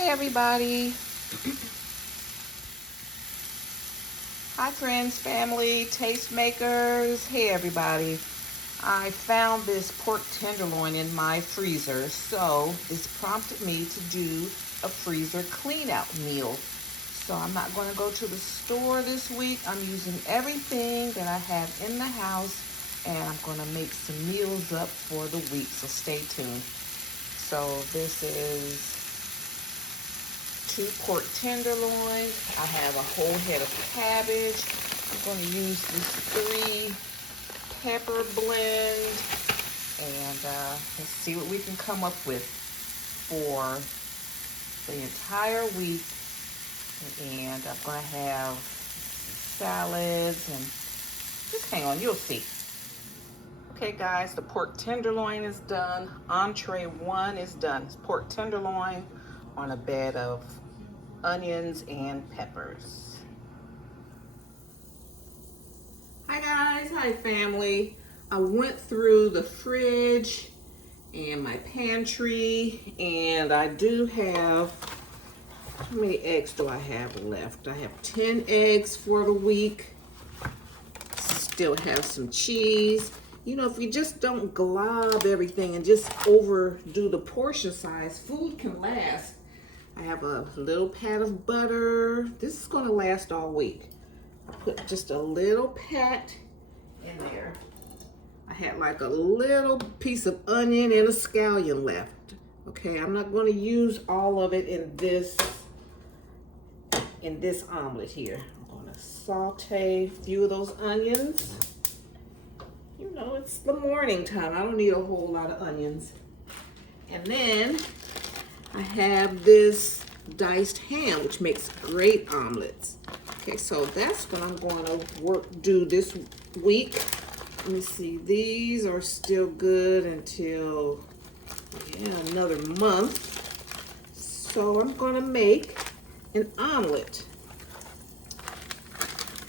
Hi everybody. Hi friends, family, tastemakers. Hey everybody. I found this pork tenderloin in my freezer, so this prompted me to do a freezer clean out meal. So I'm not going to go to the store this week. I'm using everything that I have in the house, and I'm going to make some meals up for the week, so stay tuned. So this is 2 pork tenderloins. I have a whole head of cabbage. I'm going to use this 3 pepper blend, and let's see what we can come up with for the entire week. And I'm going to have salads, and just hang on, you'll see. Okay guys, the pork tenderloin is done. Entree 1 is done. It's pork tenderloin on a bed of onions and peppers. Hi guys, hi family. I went through the fridge and my pantry, and I do have, how many eggs do I have left? I have 10 eggs for the week. Still have some cheese. You know, if you just don't glob everything and just overdo the portion size, food can last. I have a little pat of butter. This is gonna last all week. I put just a little pat in there. I had like a little piece of onion and a scallion left. Okay, I'm not gonna use all of it in this omelet here. I'm gonna saute a few of those onions. You know, it's the morning time. I don't need a whole lot of onions. And then I have this diced ham, which makes great omelets. Okay, so that's what I'm going to do this week. Let me see, these are still good until another month. So I'm going to make an omelet.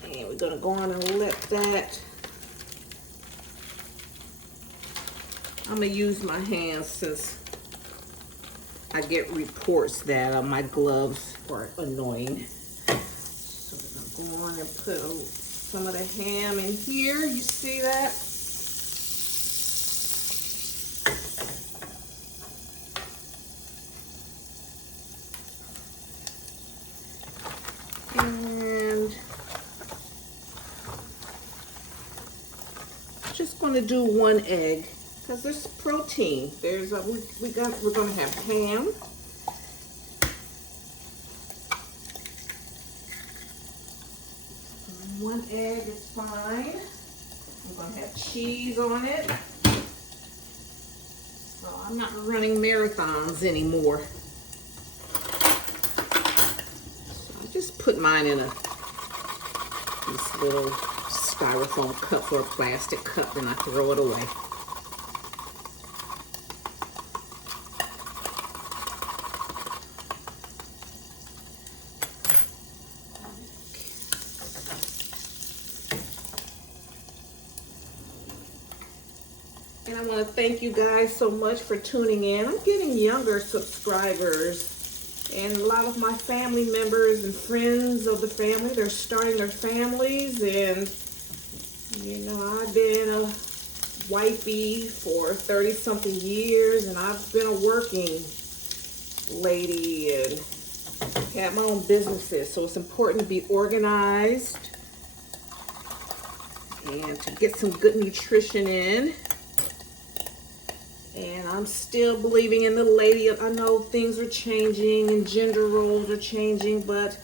And we're going to go on and let that, I'm going to use my hands since I get reports that my gloves are annoying. So I'm going to go on and put some of the ham in here. You see that? And just going to do 1 egg. Because there's protein. There's we're gonna have ham. One egg is fine. I'm gonna have cheese on it. So I'm not running marathons anymore. So I just put mine in this little styrofoam cup or a plastic cup, and I throw it away. And I want to thank you guys so much for tuning in. I'm getting younger subscribers, and a lot of my family members and friends of the family, they're starting their families. And you know, I've been a wifey for 30-something years, and I've been a working lady and had my own businesses. So it's important to be organized and to get some good nutrition in. And I'm still believing in the lady. I know things are changing and gender roles are changing, but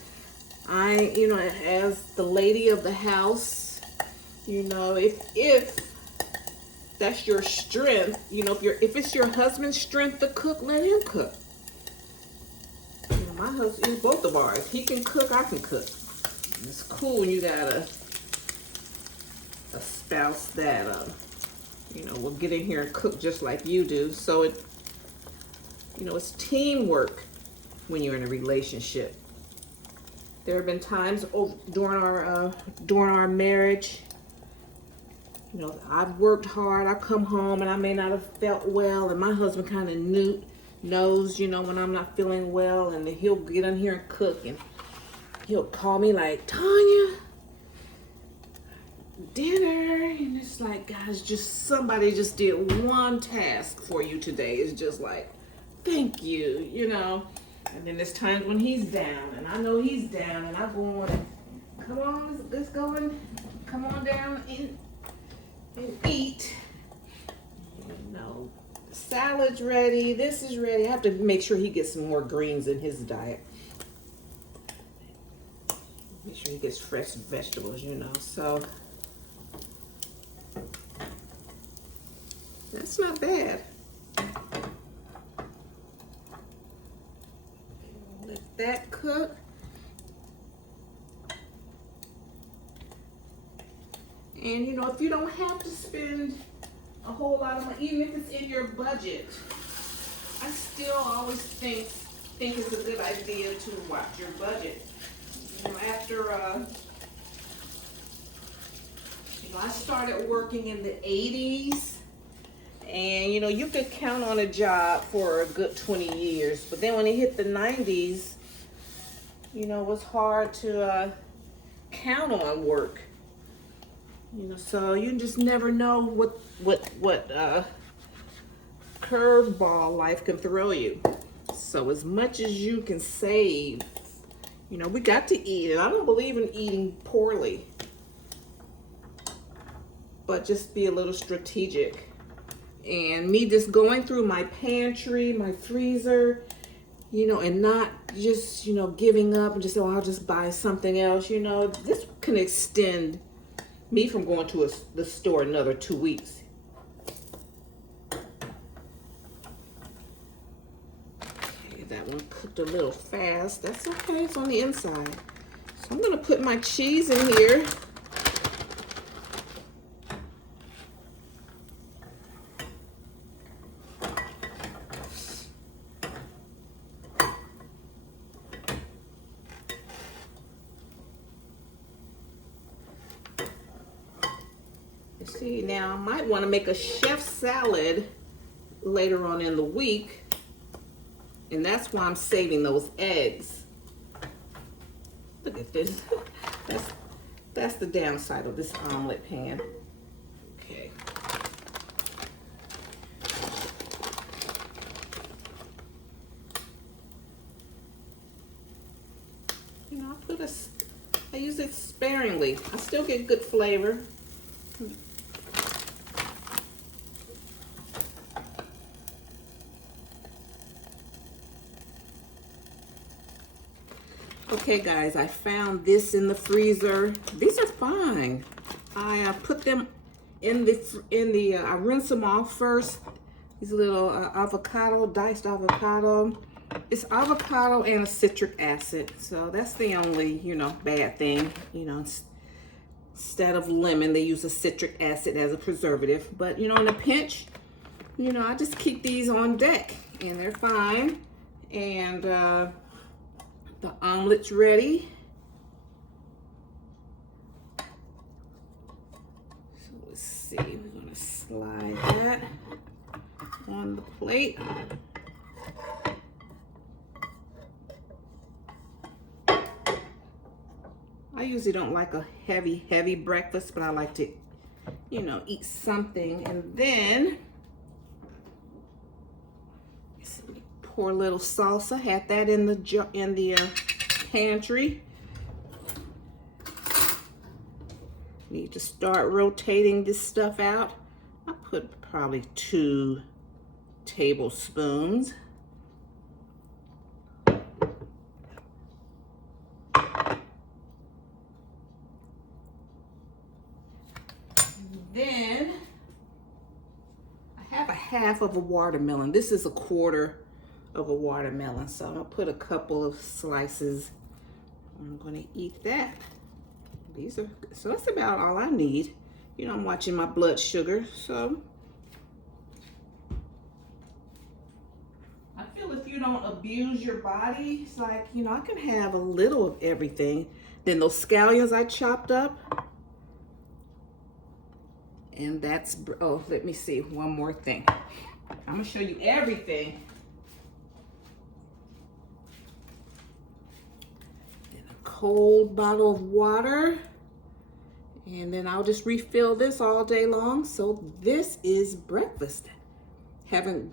I, you know, as the lady of the house, you know, if that's your strength, you know, if it's your husband's strength to cook, let him cook. You know, my husband is both of ours. He can cook, I can cook. And it's cool when you got a spouse that you know, will get in here and cook just like you do. So it, you know, it's teamwork when you're in a relationship. There have been times during our marriage, you know, I've worked hard. I come home and I may not have felt well, and my husband kind of knows, you know, when I'm not feeling well, and then he'll get in here and cook, and he'll call me like, Tanya, dinner. And it's like, guys, just somebody just did one task for you today. It's just like, thank you, you know. And then there's times when he's down, and I know he's down, and I go on and, come on, let's go and come on down and eat. You know, salad's ready, this is ready. I have to make sure he gets some more greens in his diet. Make sure he gets fresh vegetables, you know. So that's not bad. Let that cook. And you know, if you don't have to spend a whole lot of money, even if it's in your budget, I still always think it's a good idea to watch your budget. You know, after you know, I started working in the 80s, and you know, you could count on a job for a good 20 years. But then when it hit the 90s, you know, it was hard to count on work. You know, so you just never know what curveball life can throw you. So as much as you can save, you know, we got to eat, and I don't believe in eating poorly, but just be a little strategic. And me just going through my pantry, my freezer, you know, and not just, you know, giving up and just, oh, I'll just buy something else, you know, this can extend me from going to the store another 2 weeks. Okay, that one cooked a little fast. That's okay, it's on the inside. So I'm gonna put my cheese in here. See, now I might want to make a chef salad later on in the week, and that's why I'm saving those eggs. Look at this. That's the downside of this omelet pan. Okay. You know, I use it sparingly. I still get good flavor. Okay guys, I found this in the freezer. These are fine. I put them in the I rinse them off first. These little avocado, diced avocado. It's avocado and a citric acid. So that's the only, you know, bad thing. You know, instead of lemon, they use a citric acid as a preservative. But you know, in a pinch, you know, I just keep these on deck and they're fine. And the omelet's ready. So let's see, we're gonna slide that on the plate. I usually don't like a heavy breakfast, but I like to, you know, eat something. And then pour a little salsa. Had that in the pantry. Need to start rotating this stuff out. I put probably 2 tablespoons. Then I have a half of a watermelon. This is a quarter of a watermelon, so I'm gonna put a couple of slices. I'm gonna eat that. So that's about all I need. You know, I'm watching my blood sugar, so I feel if you don't abuse your body, it's like, you know, I can have a little of everything. Then those scallions I chopped up, and that's, oh, let me see, one more thing. I'm gonna show you everything. cold bottle of water. And then I'll just refill this all day long. So this is breakfast. Haven't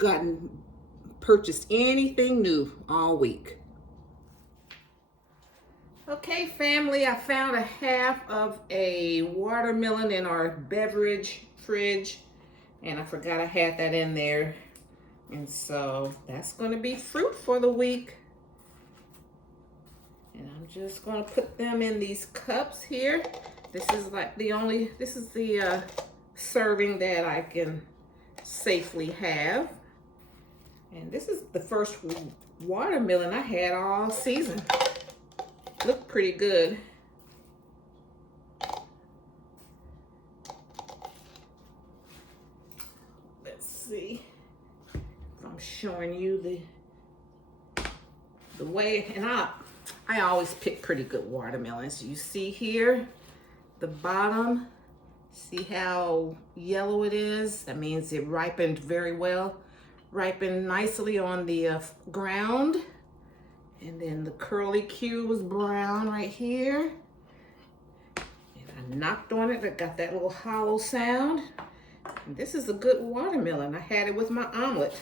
purchased anything new all week. Okay, family, I found a half of a watermelon in our beverage fridge, and I forgot I had that in there. And so that's going to be fruit for the week. And I'm just going to put them in these cups here. This is like this is the serving that I can safely have. And this is the first watermelon I had all season. Look pretty good. Let's see if I'm showing you the way, and I always pick pretty good watermelons. You see here, the bottom, see how yellow it is? That means it ripened very well. Ripened nicely on the ground. And then the curly Q was brown right here. And I knocked on it, I got that little hollow sound. And this is a good watermelon. I had it with my omelet.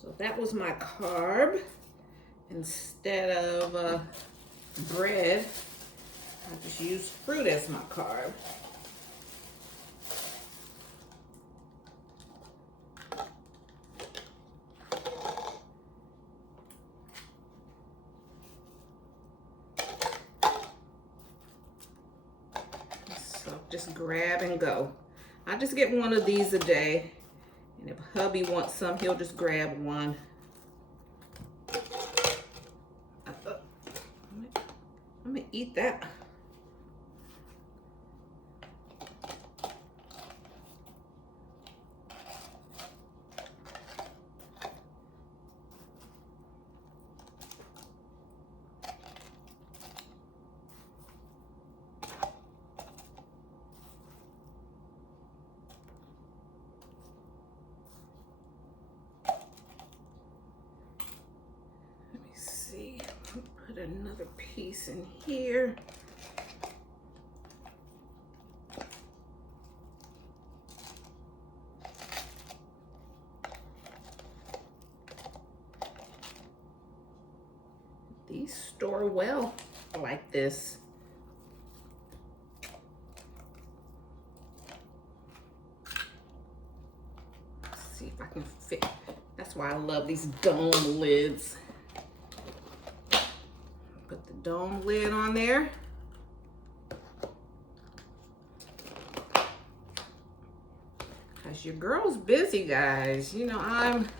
So that was my carb. Instead of bread, I just used fruit as my carb. So just grab and go. I just get one of these a day. And if hubby wants some, he'll just grab one. I'm gonna eat that. Put another piece in here. These store well like this. Let's see if I can fit. That's why I love these dome lids. Put the dome lid on there. Cause your girl's busy, guys. You know, I'm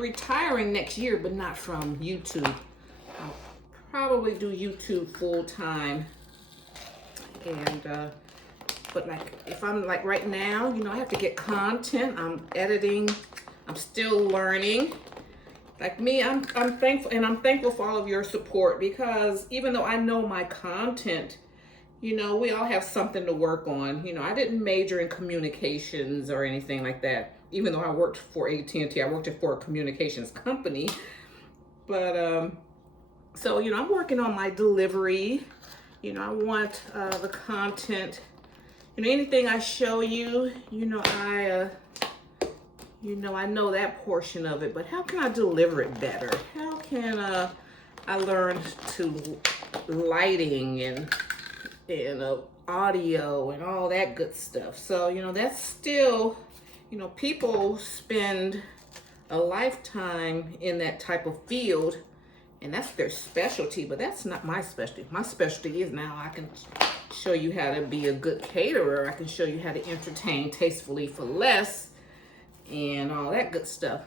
retiring next year, but not from YouTube. I'll probably do YouTube full time. And but like if I'm like right now, you know, I have to get content. I'm editing. I'm still learning. Like me, I'm thankful, and I'm thankful for all of your support, because even though I know my content, you know, we all have something to work on. You know, I didn't major in communications or anything like that. Even though I worked for AT&T, I worked for a communications company. But so, you know, I'm working on my delivery. You know, I want the content. You know, anything I show you, you know, I know that portion of it, but how can I deliver it better? How can I learn to lighting and audio and all that good stuff? So, you know, that's still, you know, people spend a lifetime in that type of field, and that's their specialty, but that's not my specialty. My specialty is now I can show you how to be a good caterer. I can show you how to entertain tastefully for less and all that good stuff.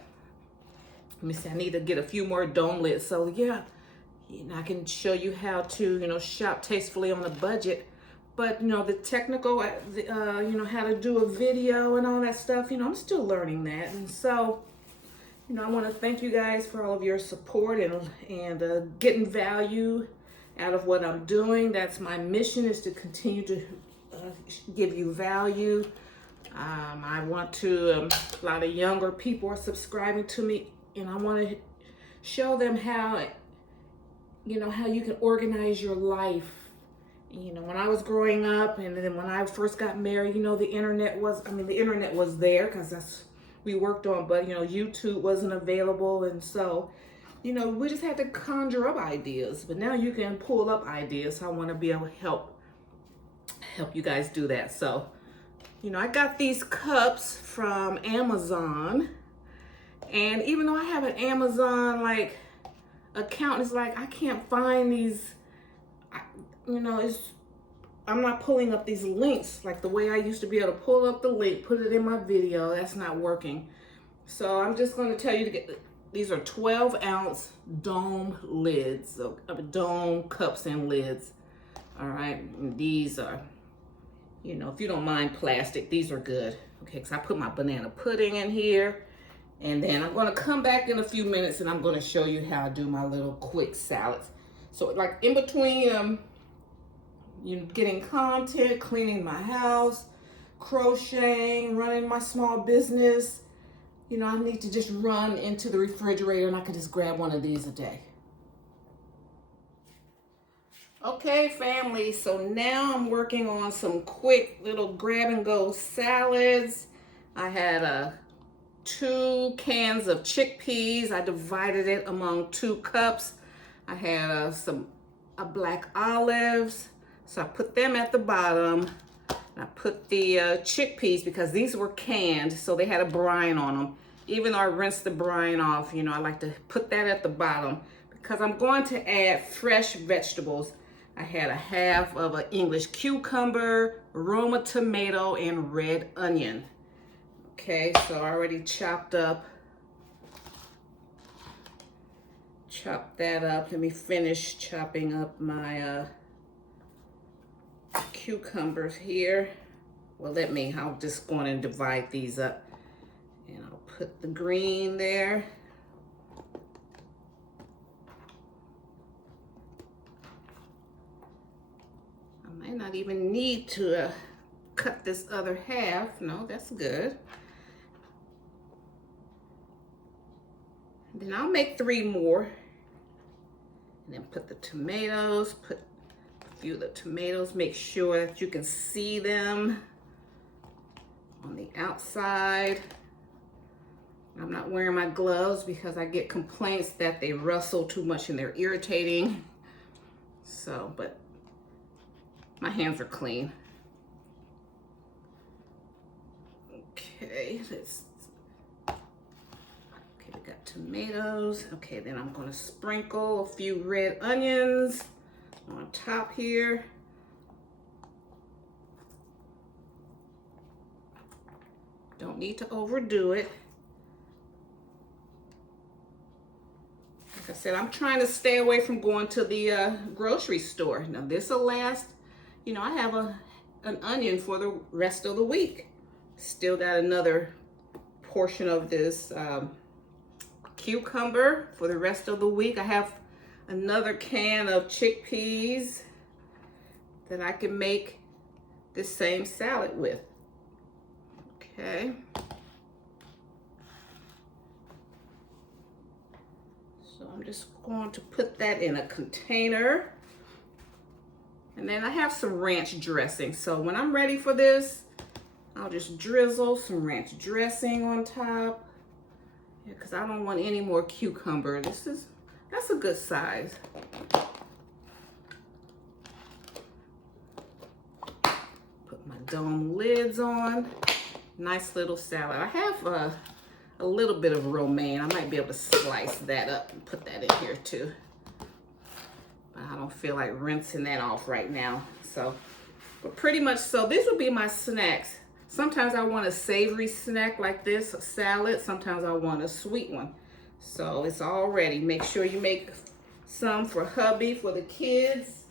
Let me see, I need to get a few more dome lids. So yeah, you know, I can show you how to, you know, shop tastefully on a budget. But, you know, the technical, you know, how to do a video and all that stuff, you know, I'm still learning that. And so, you know, I want to thank you guys for all of your support and getting value out of what I'm doing. That's my mission, is to continue to give you value. I want to, a lot of younger people are subscribing to me, and I want to show them how, how you can organize your life. When I was growing up, and then when I first got married, the internet was there because we worked on, but YouTube wasn't available, and so we just had to conjure up ideas. But now you can pull up ideas. So I want to be able to help you guys do that. So I got these cups from Amazon, and even though I have an Amazon account, it's like I can't find these. I'm not pulling up these links like the way I used to be able to pull up the link, put it in my video. That's not working. So I'm just going to tell you to get, these are 12-ounce dome lids, dome cups and lids. All right, and these are, if you don't mind plastic, these are good. Okay, because I put my banana pudding in here, and then I'm going to come back in a few minutes and I'm going to show you how I do my little quick salads. So like in between getting content, cleaning my house, crocheting, running my small business, I need to just run into the refrigerator and I can just grab one of these a day. Okay, family, so now I'm working on some quick little grab and go salads. I had 2 cans of chickpeas. I divided it among 2 cups. I had a black olives, so I put them at the bottom. I put the chickpeas because these were canned, so they had a brine on them. Even though I rinsed the brine off, I like to put that at the bottom because I'm going to add fresh vegetables. I had a half of an English cucumber, Roma tomato, and red onion. Okay, so I already chopped that up. Let me finish chopping up my cucumbers here. Well, I'm just going to divide these up. And I'll put the green there. I might not even need to cut this other half. No, that's good. Then I'll make 3 more. And then put the tomatoes, put a few of the tomatoes, make sure that you can see them on the outside. I'm not wearing my gloves because I get complaints that they rustle too much and they're irritating. So, but my hands are clean. Okay, we got tomatoes. Okay, then I'm gonna sprinkle a few red onions on top here. Don't need to overdo it. Like I said, I'm trying to stay away from going to the grocery store. Now this will last, I have an onion for the rest of the week. Still got another portion of this cucumber for the rest of the week. I have another can of chickpeas that I can make this same salad with. Okay. So I'm just going to put that in a container. And then I have some ranch dressing. So when I'm ready for this, I'll just drizzle some ranch dressing on top. Yeah, because I don't want any more cucumber. That's a good size. Put my dome lids on. Nice little salad. I have a little bit of romaine. I might be able to slice that up and put that in here too. But I don't feel like rinsing that off right now. So, but pretty much, so these would be my snacks. Sometimes I want a savory snack like this, a salad. Sometimes I want a sweet one. So it's all ready. Make sure you make some for hubby, for the kids.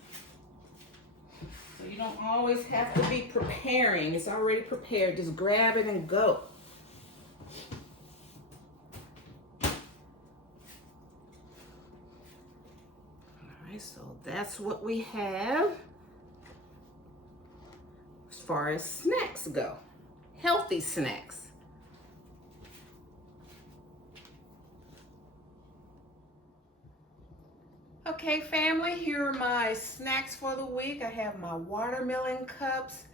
So you don't always have to be preparing. It's already prepared. Just grab it and go. All right, so that's what we have as far as snacks go. healthy snacks. Okay, family, here are my snacks for the week. I have my watermelon cups.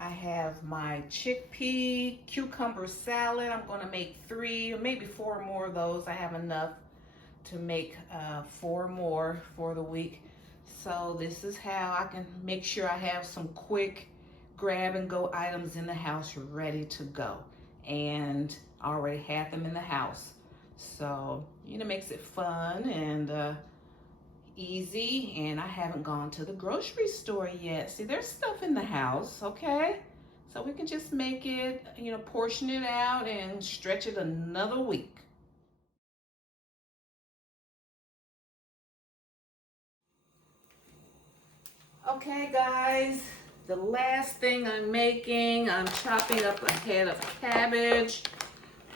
I have my chickpea cucumber salad. I'm going to make 3 or maybe 4 more of those. I have enough to make 4 more for the week. So this is how I can make sure I have some quick grab and go items in the house ready to go. And I already had them in the house. So, you know, makes it fun and easy, and I haven't gone to the grocery store yet. See, there's stuff in the house, okay? So we can just make it, you know, portion it out and stretch it another week. Okay, guys, the last thing I'm making, I'm chopping up a head of cabbage.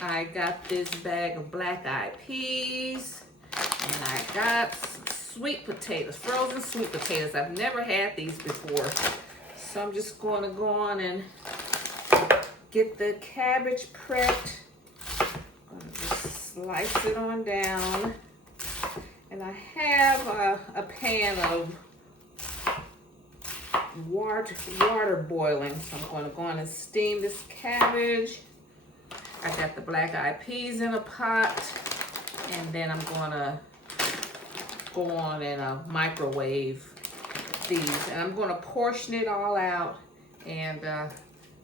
I got this bag of black-eyed peas, and I got some sweet potatoes, frozen sweet potatoes. I've never had these before. So I'm just going to go on and get the cabbage prepped. I'm going to just slice it on down. And I have a pan of water boiling. So I'm going to go on and steam this cabbage. I got the black-eyed peas in a pot. And then I'm going to go on and microwave these, and I'm going to portion it all out and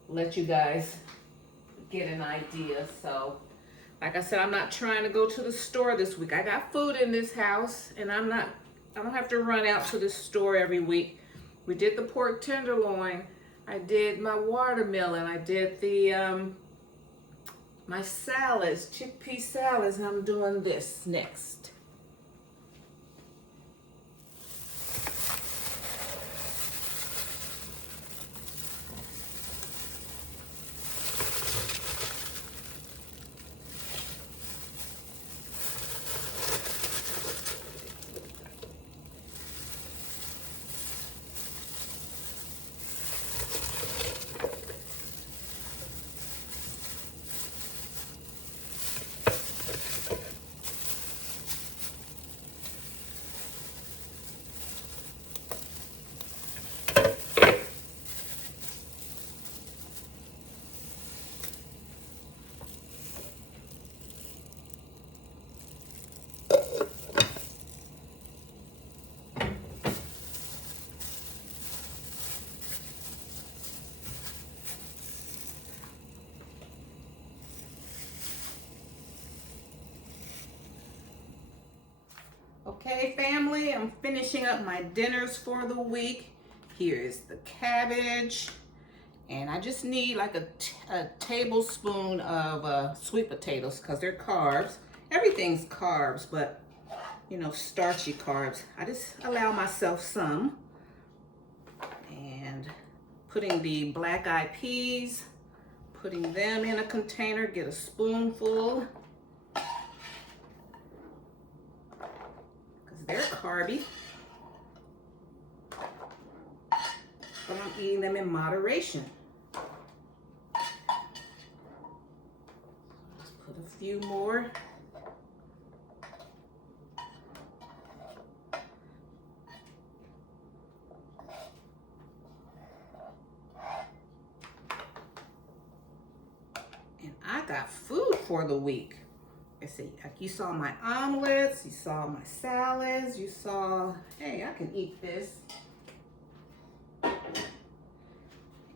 let you guys get an idea. So like I said, I'm not trying to go to the store this week. I got food in this house, and I don't have to run out to the store every week. We did the pork tenderloin, I did my watermelon, I did the my salads, chickpea salads, and I'm doing this next. Okay, family, I'm finishing up my dinners for the week. Here is the cabbage, and I just need like a tablespoon of sweet potatoes because they're carbs. Everything's carbs, but you know, starchy carbs. I just allow myself some. And putting the black-eyed peas, putting them in a container, get a spoonful. They're carby, but I'm eating them in moderation. Let's put a few more. And I got food for the week. I see, like you saw my omelets, you saw my salads, you saw, hey, I can eat this.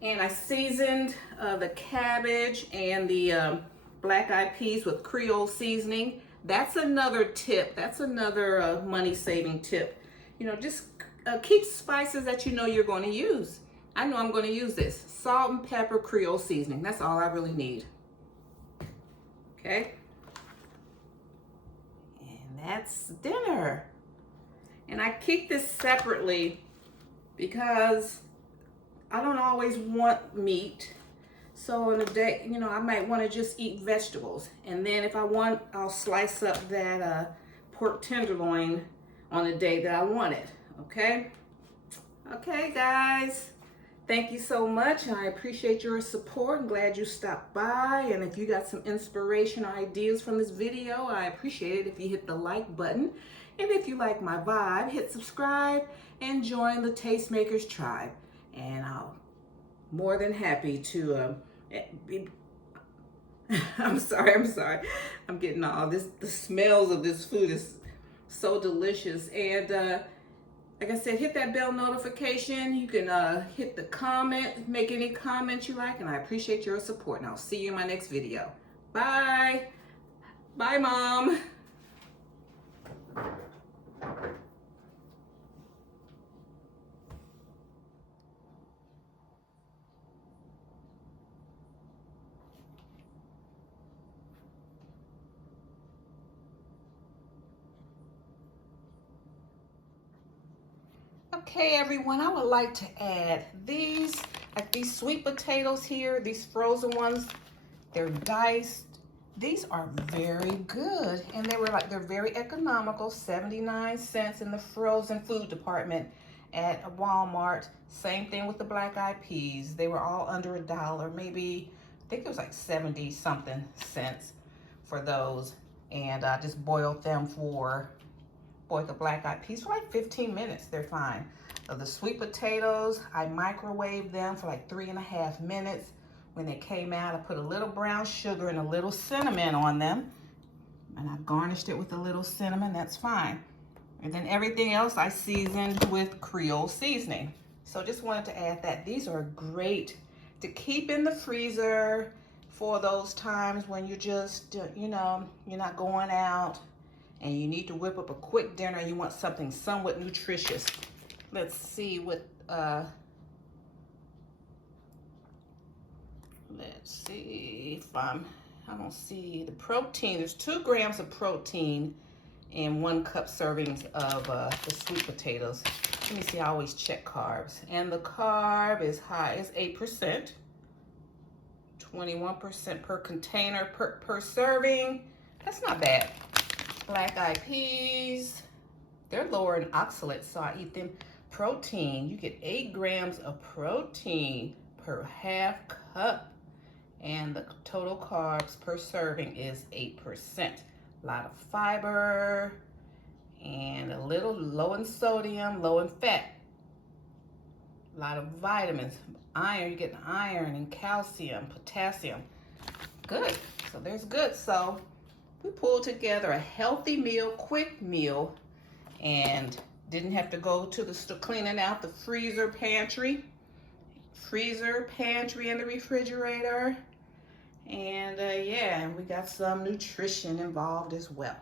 And I seasoned the cabbage and the black-eyed peas with Creole seasoning. That's another tip. That's another money-saving tip. You know, just keep spices that you know you're going to use. I know I'm going to use this. Salt and pepper, Creole seasoning. That's all I really need. Okay? That's dinner. And I keep this separately because I don't always want meat. So in a day, you know, I might want to just eat vegetables. And then if I want, I'll slice up that pork tenderloin on the day that I want it. Okay? Okay, guys. Thank you so much. I appreciate your support. I'm glad you stopped by. And if you got some inspiration or ideas from this video, I appreciate it if you hit the like button. And if you like my vibe, hit subscribe and join the Tastemakers tribe. And I'll more than happy to I'm sorry. I'm getting all this. The smells of this food is so delicious. And like I said, hit that bell notification. You can hit the comment, make any comments you like, and I appreciate your support. And I'll see you in my next video. Bye. Bye, Mom. Okay, everyone, I would like to add these, like these sweet potatoes here, these frozen ones, they're diced. These are very good, and they're very economical, 79 cents in the frozen food department at Walmart. Same thing with the black eyed peas. They were all under $1, maybe, I think it was like 70 something cents for those. And I just boiled them the black eyed peas for like 15 minutes. They're fine. The sweet potatoes, I microwaved them for like 3.5 minutes. When they came out, I put a little brown sugar and a little cinnamon on them. And I garnished it with a little cinnamon, that's fine. And then everything else I seasoned with Creole seasoning. So just wanted to add that. These are great to keep in the freezer for those times when you're just, you know, you're not going out and you need to whip up a quick dinner and you want something somewhat nutritious. Let's see what, let's see if I don't see the protein. There's 2 grams of protein in 1 cup servings of the sweet potatoes. Let me see, I always check carbs. And the carb is high, it's 8%, 21% per container per serving. That's not bad. Black eyed peas, they're lower in oxalates, so I eat them. Protein, you get 8 grams of protein per half cup. And the total carbs per serving is 8%. A lot of fiber and a little low in sodium, low in fat. A lot of vitamins, iron, you get iron and calcium, potassium. Good, so there's good. So we pulled together a healthy meal, quick meal, and didn't have to go to the store cleaning out the freezer, pantry, and the refrigerator. And yeah, we got some nutrition involved as well.